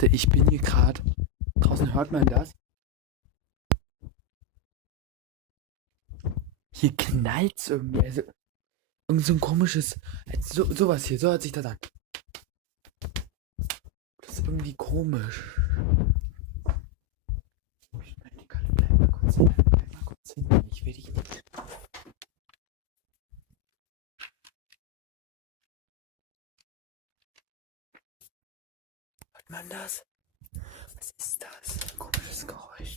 Leute, ich bin hier gerade. Draußen hört man das. Hier knallt's irgendwie. Also, irgend so ein komisches. Sowas hier, so hört sich das an. Das ist irgendwie komisch. Nein, Kalle, bleib mal kurz hin. Bleib mal kurz hin. Ich will dich nicht. Hört man das? Was ist das? Ein komisches Geräusch.